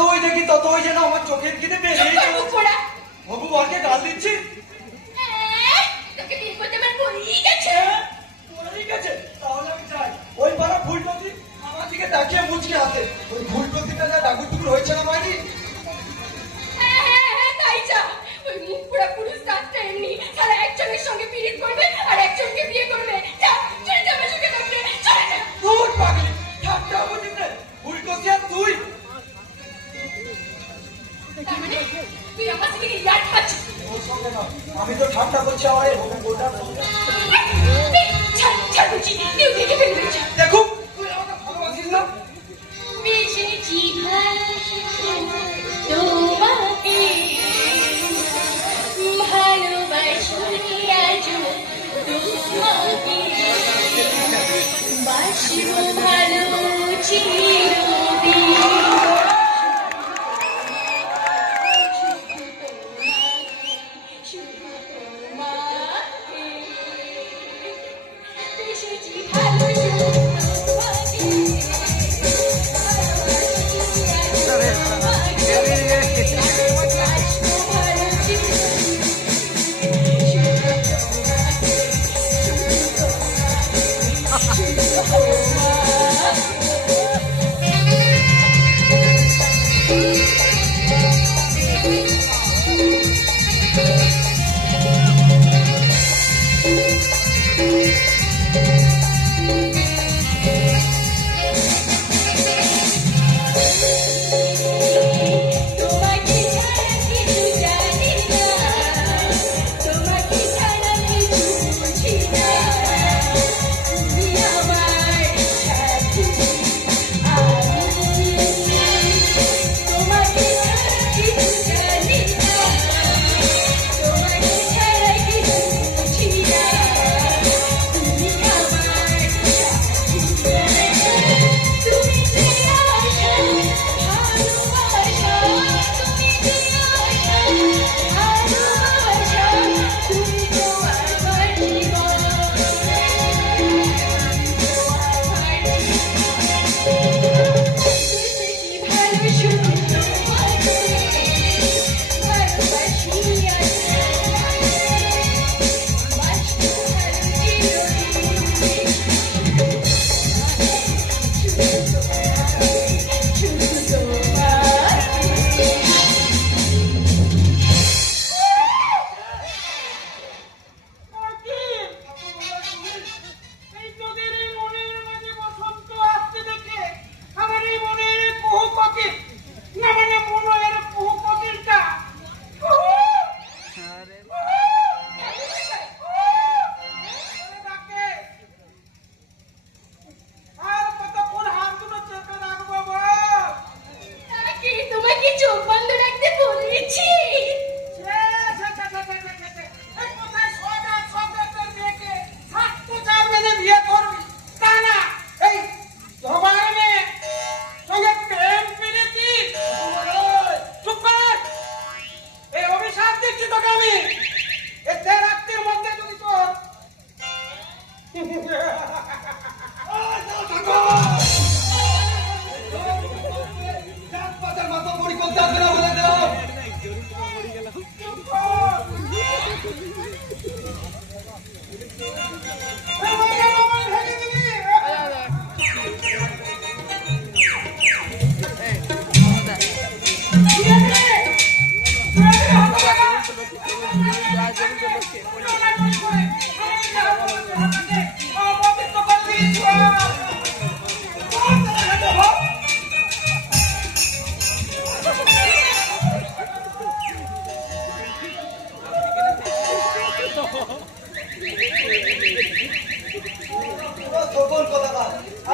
যতই দেখি ততই যেন আমার চোখের খিদে বেড়েই চলেছে। বাবু বরকে গাল দিচ্ছি। তোকে বিয়ে করতে আমার পড়েই গেছে। পড়েই গেছে? তাহলে আমি যাই। ওই পাড়া ফুলটতি আমার দিকে তাকিয়ে মুচকে হাসে। ওই ফুলটতিটা যা ডাকুর টুকুর হয়েছে না মাইরি। হ্যাঁ, তাই যা। ওই মুখ পোড়া পুরুষ রাতটা এমনি সারা একজনের সঙ্গে পিরিত করবে আর একজনকে বিয়ে করবে। যা, চলে যা আমার সঙ্গে থাকতে, চলে যা। দূর পাগলি, ঠাট্টা বুঝিস রে। ফুলটতি আর তুই। তার মানে তুই আমার থেকে ইয়ার খাচ্ছিস। ওর সঙ্গে না, আমি তো ঠাট্টা করছি আমার এই গোটার সঙ্গে। ছাড় বুঝি, কেউ দেখে ফেলবে। দেখুক তুই আমাকে ভালোবাসিস না। বেশি তোমাকে ভালোবাসি আজ তোমাকে বাসব ভালো চিরদিন।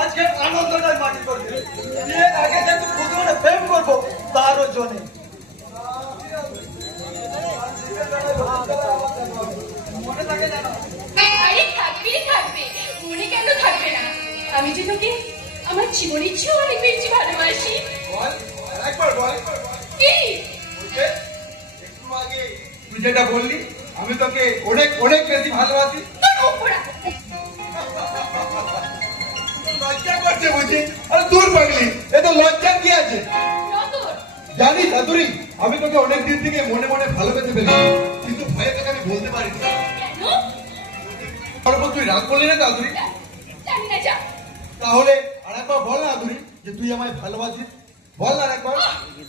আজকে আনন্দটাই মাটি করবে। বিয়ের আগে যে তুই প্রথমে প্রেম করবো তারও জন্যে মনে থাকে জানো? আরে থাকবে মনে কেন থাকবে না? আমি যে তোকে আমার জীবনের চেয়ে অনেক বেশি ভালোবাসি। বল একবার বল। কি? একটু আগে তুই যেটা বললি আমি তোকে অনেক অনেক বেশি ভালোবাসি। লজ্জা করছে বুঝি? আরে দূর পাগলি, এ তো লজ্জা কি আছে? জানি দাদুরি, আমি তোকে অনেক দিন থেকে মনে মনে ভালোবেসে ফেলেছি, কিন্তু ভয়ে তোকে আমি বলতে পারিনি। কেন? তারপর তুই রাগ করলি না দাদুরি? জানি না, যা। তাহলে আরেকবার বল না দাদুরি যে তুই আমায় ভালোবাসিস, বল না আরেকবার।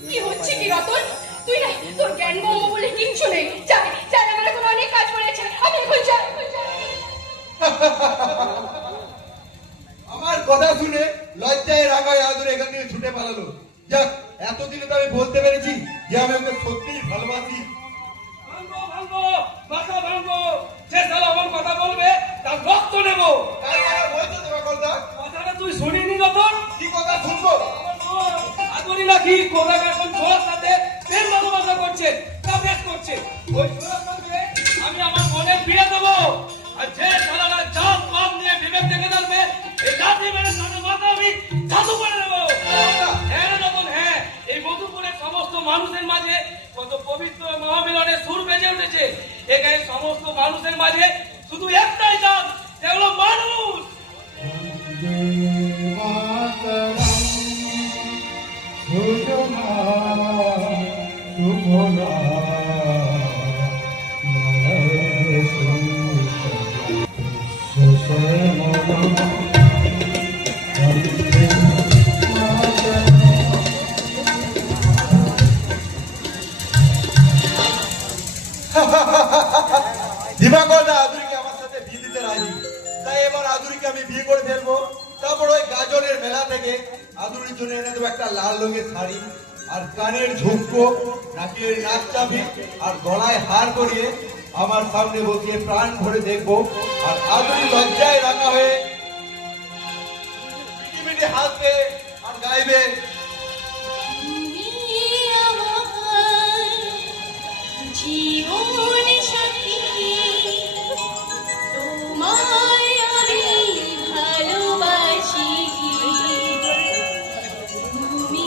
কি হচ্ছে কি রতন? তুই না, তোর জ্ঞান গম্য বলে কিচ্ছু নেই। যা, যা, আমার এখন অনেক কাজ পড়েছে, আমি এখন যাই। আমার কথা শুনে লজ্জায় রাগায় আদরে এখান থেকে ছুটে পালালো। যাক, এতদিনে তো আমি বলতে পেরেছি যে আমি ওকে সত্যিই ভালোবাসি। ভাঙবো ভাঙবো, মাথা ভাঙবো, যে শালা আমার কথা বলবে তার রক্ত নেবো। তাই বলে বলছো তোমার কথা? কথাটা তুই শুনিনি রতন? কি কথা শুনবো? আদরি নাকি কোথায় এখন ছোড়ার সাথে প্রেম ভালোবাসা করছে, তা বেশ করছে। ওই ছোড়ার সাথে আমি আমার মনের বিয়ে দেবো। আর যে শালারা জাত পাপ নিয়ে বিবেক দেখে থাকবে, এই লাঠি মেরে তাদের মাথা আমি জাদু করে দেবো। হ্যাঁ রে রতন, হ্যাঁ, এই মধুপুরের সমস্ত মানুষের মাঝে কত পবিত্র মহামিলনের সুর বেজে উঠেছে। এখানে সমস্ত মানুষের মাঝে শুধু একটাই জাত, সেগুলো মানুষ। দিবাকর না আদুরিকে আমার সাথে বিয়ে দিতে রাজি, তাই এবার আদুরিকে আমি বিয়ে করে ফেলবো। তারপর ওই গাজনের মেলা থেকে আদুরির জন্য এনে দেবো একটা লাল রঙের শাড়ি, আর কানের ঝুঁকো, নাকের নাক চাবি, আর গলায় হার করিয়ে আমার সামনে বসিয়ে প্রাণ ভরে দেখবো। আর আদুরি লজ্জায় রাঙা হয়ে মিটি মিটি হাসবে আর গাইবে, তুমি আমার জীবন সাথী, তোমায় আমি ভালোবাসি। তুমি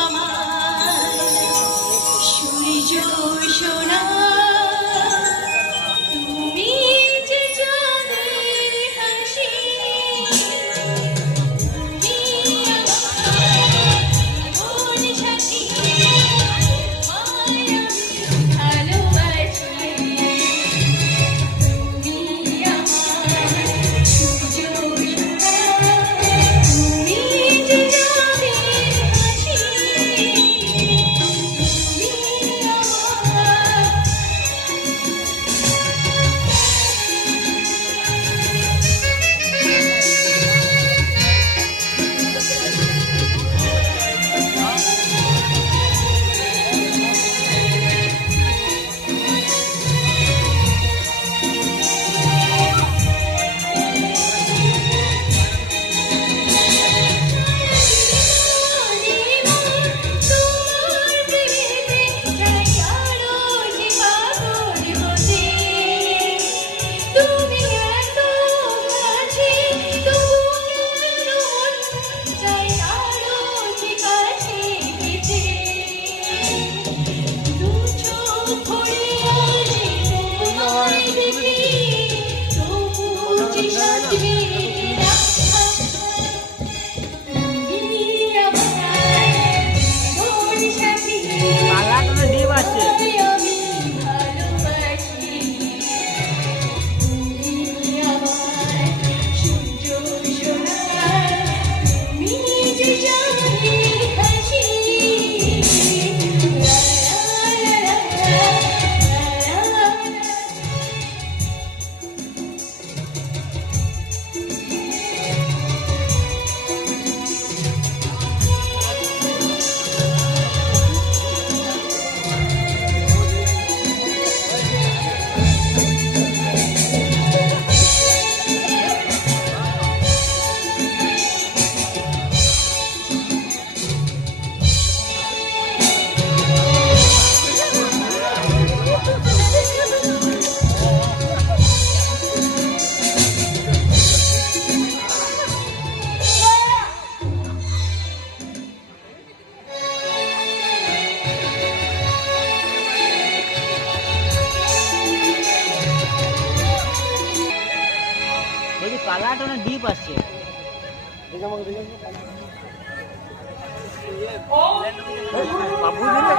আমার সূর্য সোনা, তুমি যে চাঁদের হাসি। তুমি আমার জীবন সাথী, তোমায় আমি ভালোবাসি। তুমি আমার সূর্য সোনা, তুমি যে চাঁদের হাসি। তুমি আমার তোমার প্রেমে যাই আরো যে পাগল হতে। তুমি এত কাছে, তবু কেন মন চাই আরো যে কাছে যেতে। দু চোখ ভরে আছে তোমায় দেখে, তবু যে সাথে রাখা। তুমি আমার জীবন সাথী, পালাটানো ডিপ আছে। তোমায় আমি ভালোবাসি। তুমি আমার সূর্য সোনা, তুমি যে চাঁদের হাসি। লা লা লা লা লা লা। বলছি পালাটানো ডিপ আসছে। বাবু দিলে